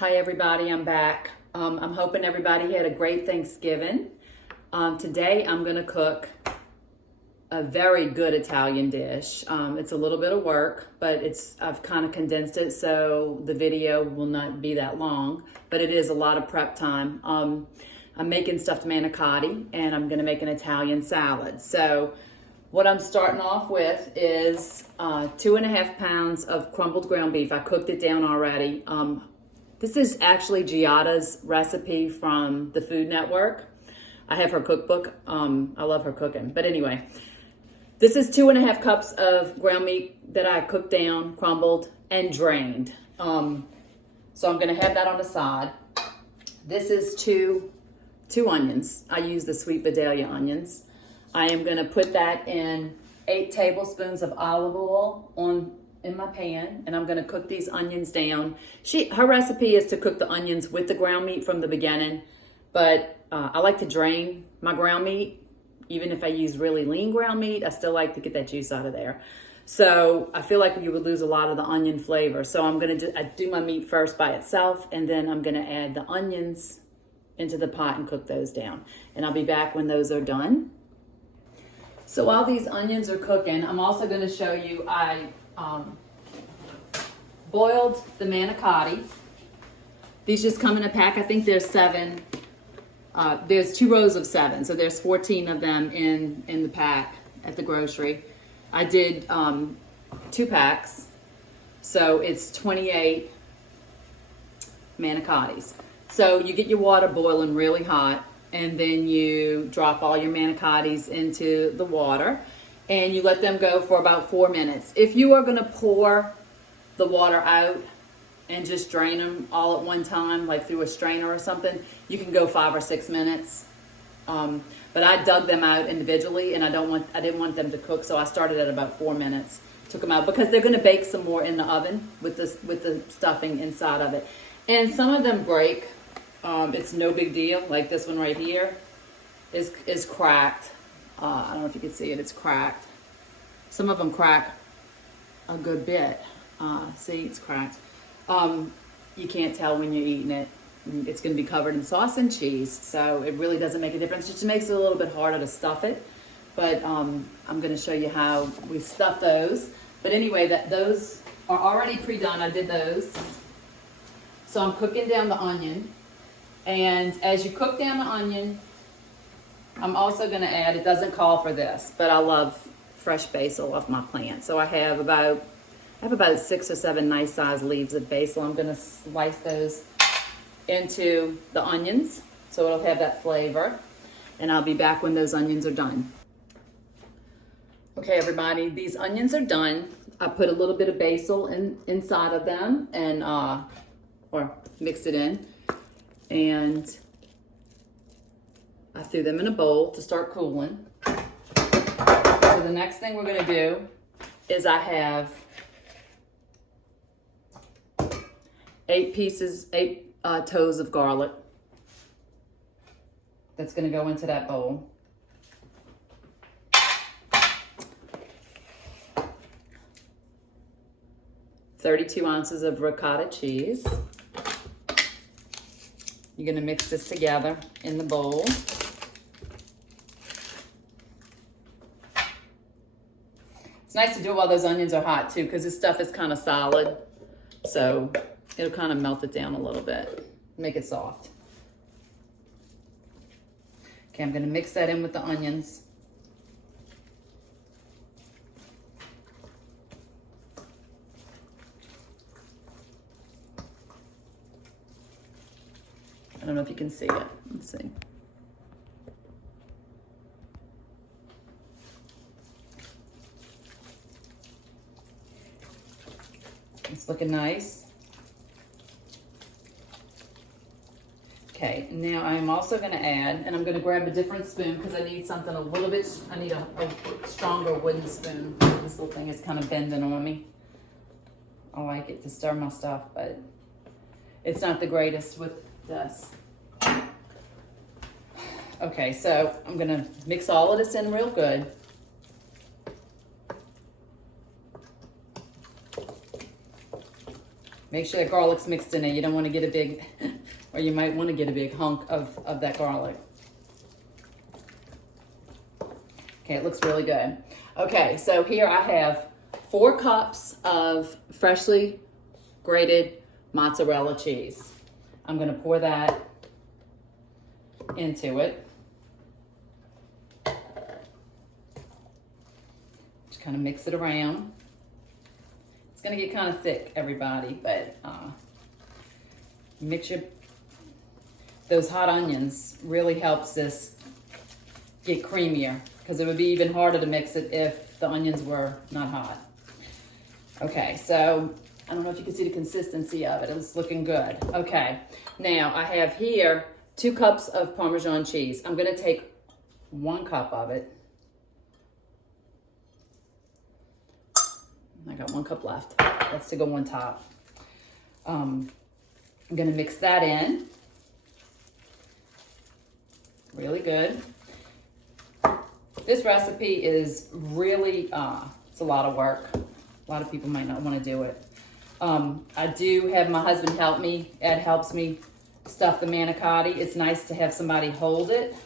Hi everybody, I'm back. I'm hoping everybody had a great Thanksgiving. Today I'm gonna cook a very good Italian dish. It's a little bit of work, but I've kind of condensed it so the video will not be that long, but it is a lot of prep time. I'm making stuffed manicotti and I'm gonna make an Italian salad. So what I'm starting off with is 2.5 pounds of crumbled ground beef. I cooked it down already. This is actually Giada's recipe from the Food Network. I have her cookbook. I love her cooking. But anyway, this is 2.5 cups of ground meat that I cooked down, crumbled, and drained. So I'm gonna have that on the side. This is two onions. I use the sweet Vidalia onions. I am gonna put that in 8 tablespoons of olive oil in my pan, and I'm gonna cook these onions down. Her recipe is to cook the onions with the ground meat from the beginning, but I like to drain my ground meat. Even if I use really lean ground meat, I still like to get that juice out of there. So I feel like you would lose a lot of the onion flavor. So I do my meat first by itself, and then I'm gonna add the onions into the pot and cook those down. And I'll be back when those are done. So while these onions are cooking, I'm also gonna show you, I boiled the manicotti. These just come in a pack. I think there's 7. There's 2 rows of 7, so there's 14 of them in the pack at the grocery. I did 2 packs, so it's 28 manicottis. So you get your water boiling really hot, and then you drop all your manicottis into the water, and you let them go for about 4 minutes. If you are gonna pour the water out and just drain them all at one time, like through a strainer or something, you can go 5 or 6 minutes. But I dug them out individually, and I didn't want them to cook, so I started at about 4 minutes. Took them out because they're gonna bake some more in the oven with the stuffing inside of it. And some of them break. It's no big deal. Like this one right here is cracked. I don't know if you can see it, it's cracked. Some of them crack a good bit. See, it's cracked. You can't tell when you're eating it. It's gonna be covered in sauce and cheese, so it really doesn't make a difference. It just makes it a little bit harder to stuff it. But I'm gonna show you how we stuff those. But anyway, those are already pre-done. I did those. So I'm cooking down the onion. And as you cook down the onion, I'm also gonna add, it doesn't call for this, but I love fresh basil off my plant. So I have about 6 or 7 nice sized leaves of basil. I'm gonna slice those into the onions so it'll have that flavor. And I'll be back when those onions are done. Okay, everybody, these onions are done. I put a little bit of basil inside of them and or mixed it in. And I threw them in a bowl to start cooling. So the next thing we're gonna do is I have 8 toes of garlic. That's gonna go into that bowl. $32 ounces of ricotta cheese. You're gonna mix this together in the bowl. It's nice to do it while those onions are hot too, because this stuff is kind of solid. So it'll kind of melt it down a little bit, make it soft. Okay, I'm gonna mix that in with the onions. I don't know if you can see it. Let's see. It's looking nice. Okay, now I'm also gonna add, and I'm gonna grab a different spoon because I need something a little bit, I need a stronger wooden spoon. This little thing is kind of bending on me. I like it to stir my stuff, but it's not the greatest with this. Okay, so I'm gonna mix all of this in real good. Make sure that garlic's mixed in there. You don't want to get a big, or you might want to get a big hunk of that garlic. Okay, it looks really good. Okay, so here I have 4 cups of freshly grated mozzarella cheese. I'm going to pour that into it. Just kind of mix it around. It's going to get kind of thick, everybody, but mix your, those hot onions really helps this get creamier, because it would be even harder to mix it if the onions were not hot. Okay, so I don't know if you can see the consistency of it. It's looking good. Okay, now I have here 2 cups of Parmesan cheese. I'm gonna take 1 cup of it. I got 1 cup left. That's to go on top. I'm gonna mix that in. Really good. This recipe is really, it's a lot of work. A lot of people might not want to do it. I do have my husband help me. Ed helps me stuff the manicotti. It's nice to have somebody hold it.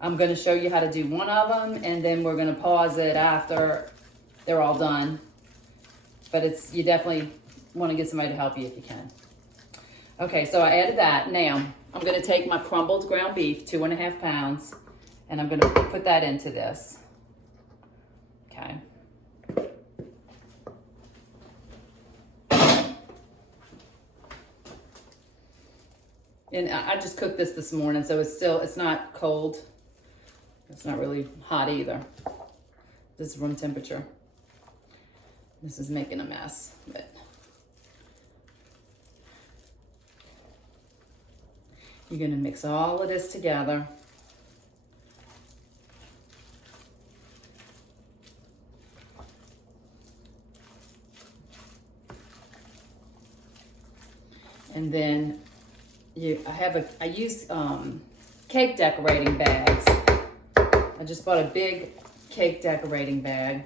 I'm going to show you how to do one of them, and then we're going to pause it after they're all done. But it's, you definitely want to get somebody to help you if you can. Okay, so I added that. Now, I'm going to take my crumbled ground beef, 2.5 pounds, and I'm going to put that into this. Okay. And I just cooked this morning, so it's not cold. It's not really hot either. This is room temperature. This is making a mess, but you're gonna mix all of this together. And then I use cake decorating bags. I just bought a big cake decorating bag.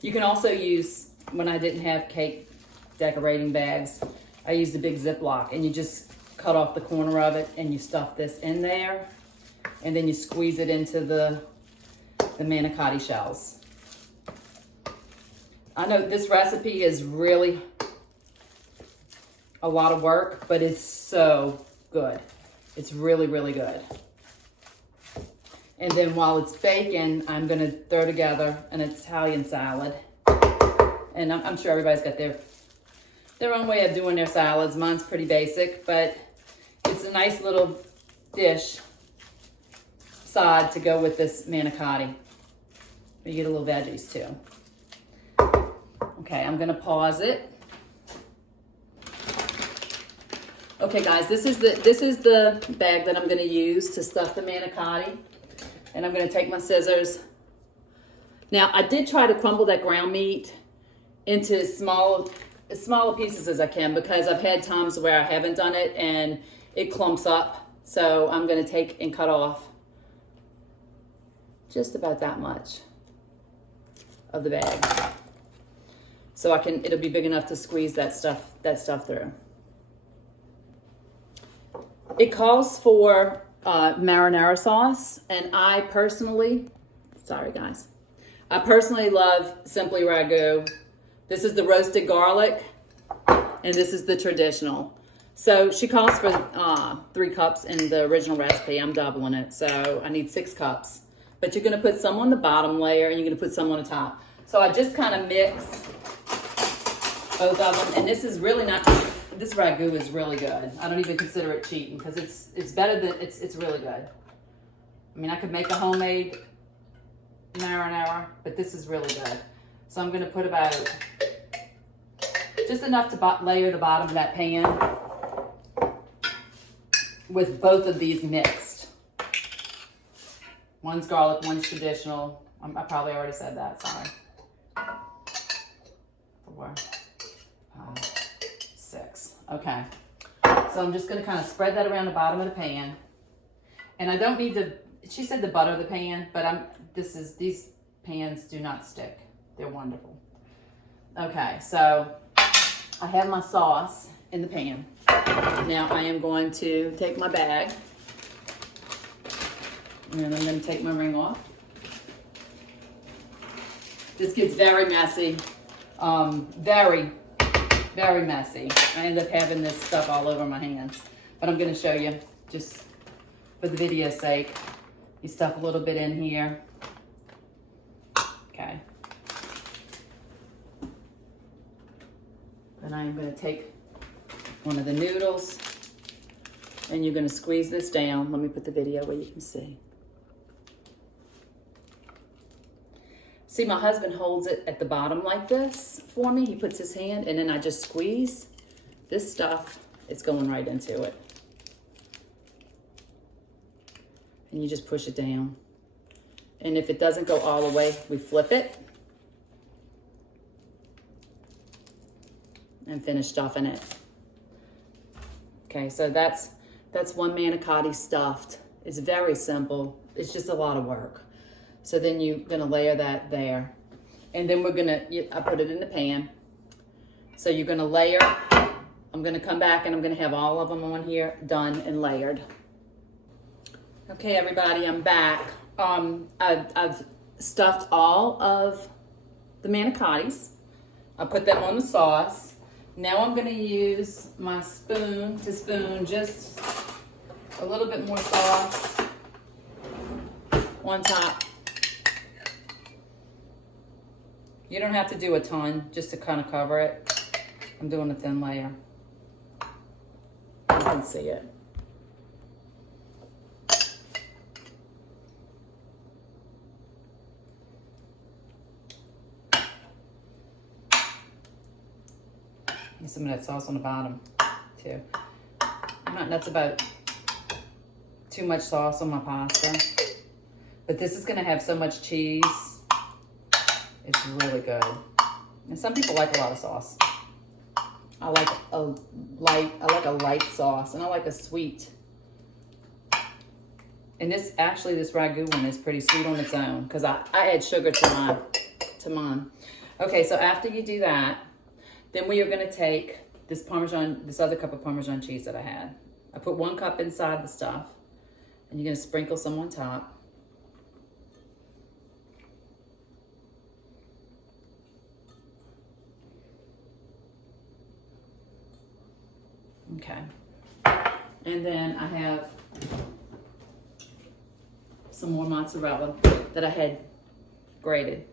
You can also use, when I didn't have cake decorating bags, I used a big Ziploc, and you just cut off the corner of it and you stuff this in there, and then you squeeze it into the manicotti shells. I know this recipe is really a lot of work, but it's so good. It's really, really good. And then while it's baking, I'm gonna throw together an Italian salad. And I'm sure everybody's got their own way of doing their salads. Mine's pretty basic, but it's a nice little dish side to go with this manicotti. You get a little veggies too. Okay, I'm gonna pause it. Okay guys, this is the bag that I'm gonna use to stuff the manicotti. And I'm gonna take my scissors. Now, I did try to crumble that ground meat into as smaller pieces as I can, because I've had times where I haven't done it and it clumps up. So I'm gonna take and cut off just about that much of the bag. So it'll be big enough to squeeze that stuff through. It calls for marinara sauce, and I personally love Simply Ragu. This is the roasted garlic, and this is the traditional. So she calls for 3 cups in the original recipe. I'm doubling it, so I need 6 cups. But you're gonna put some on the bottom layer, and you're gonna put some on the top. So I just kind of mix both of them, and this is really not. This ragu is really good. I don't even consider it cheating, because it's better than it's really good. I mean, I could make a homemade marinara, but this is really good. So I'm going to put about just enough to layer the bottom of that pan with both of these mixed. One's garlic, one's traditional. I probably already said that. Sorry. 4, 5, 6. Okay. So I'm just going to kind of spread that around the bottom of the pan. And I don't need to, she said to butter the pan, but these pans do not stick. They're wonderful. Okay, so I have my sauce in the pan. Now I am going to take my bag and I'm going to take my ring off. This gets very messy, very messy. I end up having this stuff all over my hands, but I'm going to show you just for the video's sake. You stuff a little bit in here. Okay. Then I am going to take one of the noodles and you're going to squeeze this down. Let me put the video where you can see. See, my husband holds it at the bottom like this for me. He puts his hand and then I just squeeze. This stuff, it's going right into it. And you just push it down. And if it doesn't go all the way, we flip it. And finish stuffing it. Okay, so that's one manicotti stuffed. It's very simple. It's just a lot of work. So then you're gonna layer that there. And then I put it in the pan. So you're gonna layer. I'm gonna come back and I'm gonna have all of them on here done and layered. Okay, everybody, I'm back. I've stuffed all of the manicottis. I put them on the sauce. Now I'm gonna use my spoon to spoon just a little bit more sauce on top. You don't have to do a ton, just to kind of cover it. I'm doing a thin layer. You can see it. Use some of that sauce on the bottom, too. That's about too much sauce on my pasta. But this is gonna have so much cheese. It's really good. And some people like a lot of sauce. I like a light sauce, and I like a sweet. And this ragu one is pretty sweet on its own because I add sugar to mine. Okay, so after you do that, then we are gonna take this other cup of Parmesan cheese that I had. I put 1 cup inside the stuff, and you're gonna sprinkle some on top. Okay, and then I have some more mozzarella that I had grated.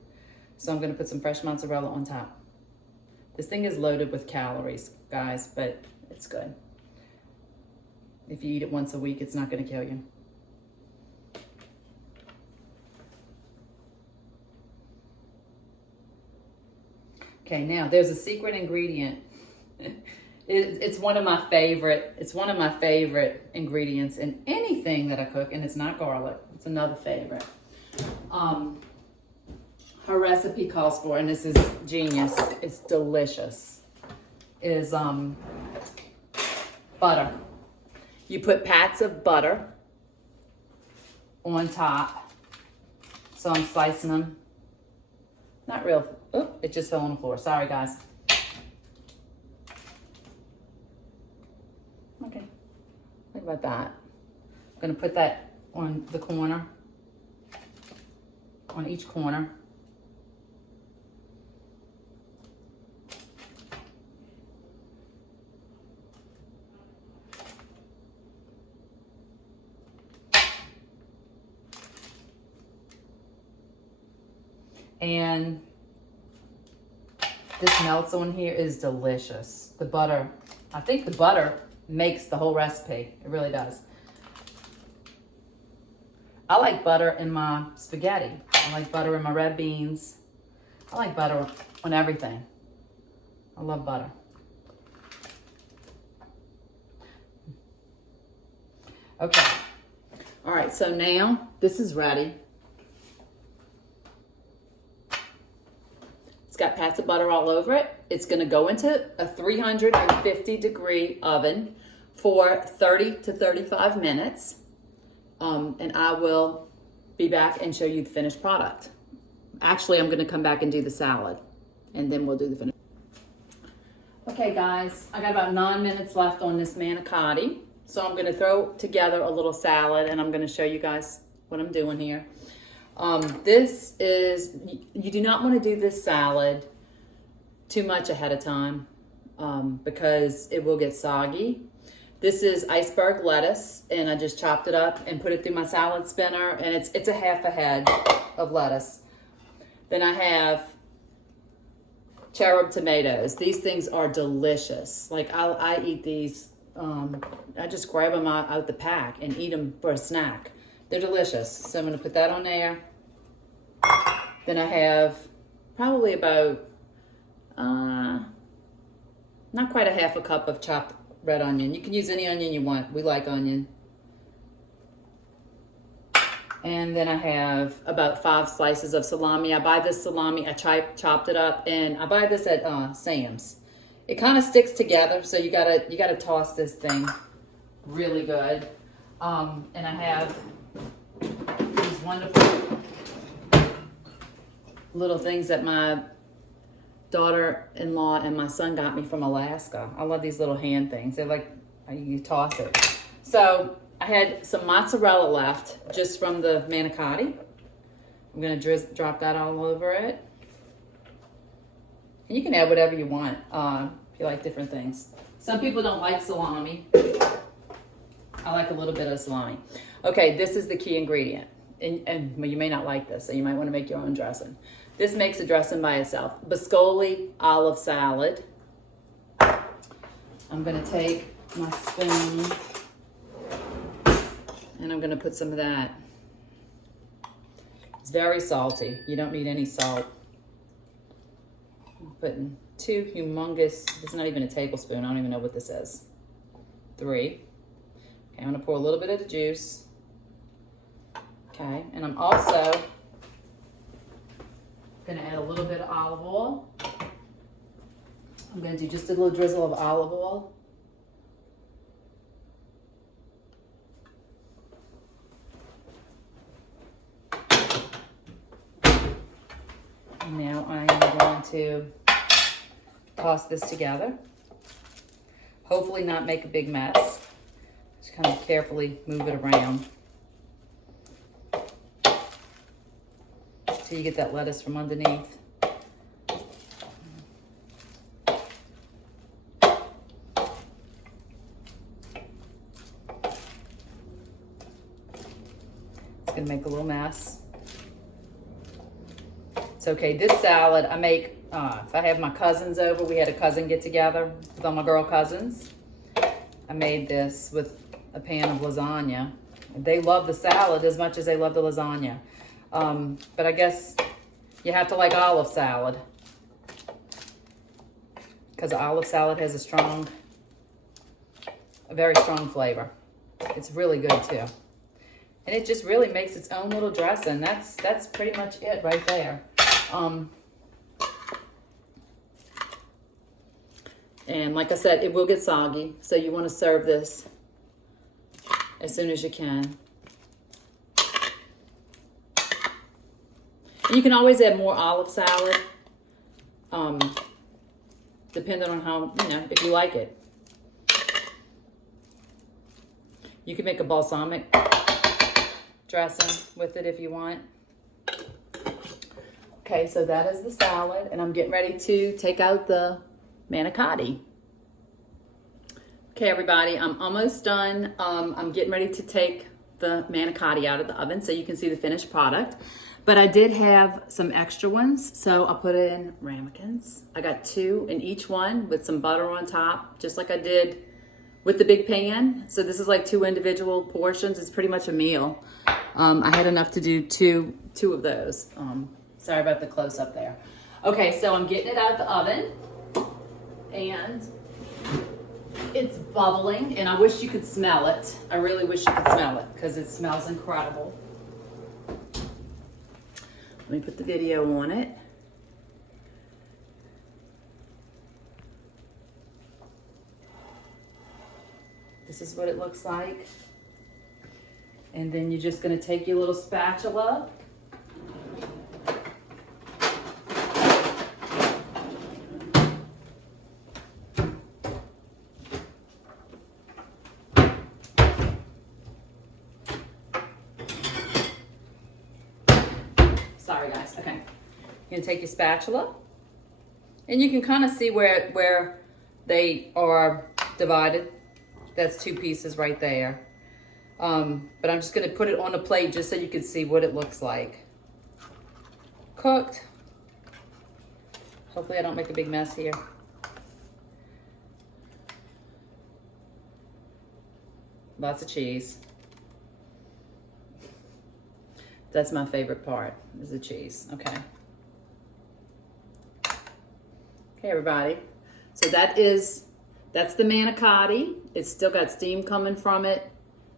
So I'm gonna put some fresh mozzarella on top. This thing is loaded with calories, guys, but it's good. If you eat it once a week, it's not gonna kill you. Okay, now there's a secret ingredient. It's one of my favorite ingredients in anything that I cook, and it's not garlic. It's another favorite. Her recipe calls for, and this is genius, it's delicious, is butter. You put pats of butter on top. So I'm slicing them. Not real, oh, it just fell on the floor. Sorry, guys. Okay, think about that. I'm gonna put that on the corner, on each corner. And this melts on here is delicious. The butter, I think the butter makes the whole recipe. It really does. I like butter in my spaghetti. I like butter in my red beans. I like butter on everything. I love butter. Okay. All right, so now this is ready. It's got pats of butter all over it. It's gonna go into a 350-degree oven for 30 to 35 minutes. And I will be back and show you the finished product. Actually, I'm gonna come back and do the salad. and then we'll do the finish. Okay guys, I got about 9 minutes left on this manicotti. So I'm gonna throw together a little salad and I'm gonna show you guys what I'm doing here. This is, you do not wanna do this salad too much ahead of time because it will get soggy. This is iceberg lettuce and I just chopped it up and put it through my salad spinner, and it's a half a head of lettuce. Then I have cherub tomatoes. These things are delicious. Like I eat these, I just grab them out the pack and eat them for a snack. They're delicious. So I'm gonna put that on there. Then I have probably about, not quite a half a cup of chopped red onion. You can use any onion you want. We like onion. And then I have about 5 slices of salami. I buy this salami, I chopped it up, and I buy this at Sam's. It kind of sticks together, so you gotta toss this thing really good. And I have these wonderful little things that my daughter-in-law and my son got me from Alaska. I love these little hand things. They're like, you toss it. So I had some mozzarella left just from the manicotti. I'm gonna drop that all over it. And you can add whatever you want if you like different things. Some people don't like salami. I like a little bit of salami. Okay, this is the key ingredient. And well, you may not like this, so you might wanna make your own dressing. This makes a dressing by itself. Biscoli olive salad. I'm gonna take my spoon and I'm gonna put some of that. It's very salty. You don't need any salt. I'm putting 2 humongous, this is not even a tablespoon. I don't even know what this is. 3. Okay, I'm gonna pour a little bit of the juice. Okay, and I'm also gonna add a little bit of olive oil. I'm gonna do just a little drizzle of olive oil. And now I am going to toss this together. Hopefully not make a big mess. Just kind of carefully move it around till you get that lettuce from underneath. It's gonna make a little mess. It's okay. This salad I make, if I have my cousins over, we had a cousin get together with all my girl cousins. I made this with a pan of lasagna. They love the salad as much as they love the lasagna. But I guess you have to like olive salad, because olive salad has a very strong flavor. It's really good too. And it just really makes its own little dressing. That's pretty much it right there. And like I said, it will get soggy, so you want to serve this as soon as you can. And you can always add more olive salad, depending on how, if you like it. You can make a balsamic dressing with it if you want. Okay, so that is the salad, and I'm getting ready to take out the manicotti. Okay, everybody, I'm almost done. I'm getting ready to take the manicotti out of the oven so you can see the finished product. But I did have some extra ones, so I'll put in ramekins. I got 2 in each one with some butter on top, just like I did with the big pan. So this is like 2 individual portions. It's pretty much a meal. I had enough to do two of those. Sorry about the close up there. Okay, so I'm getting it out of the oven, and it's bubbling, and I wish you could smell it. I really wish you could smell it because it smells incredible. Let me put the video on it. This is what it looks like. And then you're just gonna take your little spatula You're gonna take your spatula, and you can kind of see where they are divided. That's 2 pieces right there. But I'm just gonna put it on a plate just so you can see what it looks like. Cooked. Hopefully I don't make a big mess here. Lots of cheese. That's my favorite part, is the cheese. Okay. Okay, everybody. So that's the manicotti. It's still got steam coming from it.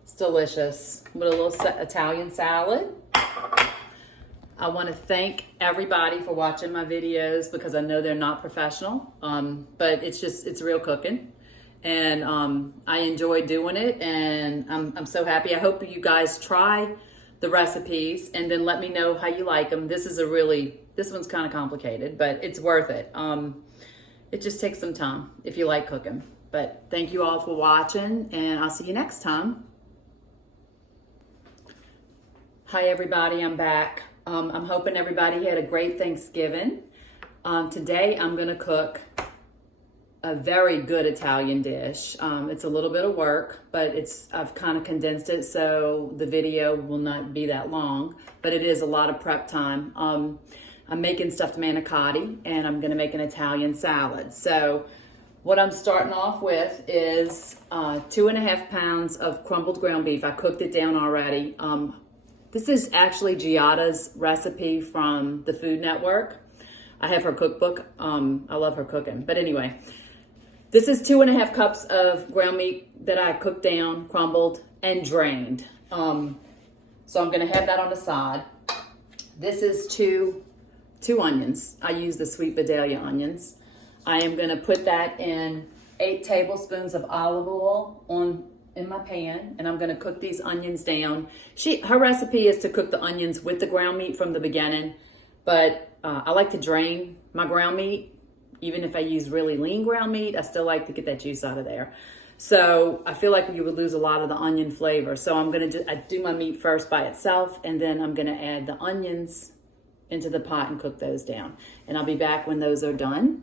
It's delicious. With a little Italian salad. I want to thank everybody for watching my videos because I know they're not professional, but it's real cooking. And I enjoy doing it, and I'm so happy. I hope you guys try the recipes and then let me know how you like them. This one's kind of complicated, but it's worth it. It just takes some time if you like cooking. But thank you all for watching, and I'll see you next time. Hi everybody, I'm back. I'm hoping everybody had a great Thanksgiving. Today I'm gonna cook a very good Italian dish. It's a little bit of work, but I've kind of condensed it so the video will not be that long, but it is a lot of prep time. I'm making stuffed manicotti, and I'm gonna make an Italian salad. So what I'm starting off with is 2.5 pounds of crumbled ground beef. I cooked it down already. This is actually Giada's recipe from the Food Network. I have her cookbook. I love her cooking, but anyway. This is 2.5 cups of ground meat that I cooked down, crumbled, and drained. So I'm gonna have that on the side. This is two onions. I use the sweet Vidalia onions. I am gonna put that in 8 tablespoons of olive oil in my pan, and I'm gonna cook these onions down. Her recipe is to cook the onions with the ground meat from the beginning, but I like to drain my ground meat. Even if I use really lean ground meat, I still like to get that juice out of there. So I feel like you would lose a lot of the onion flavor. So I do my meat first by itself, and then I'm gonna add the onions into the pot and cook those down. And I'll be back when those are done.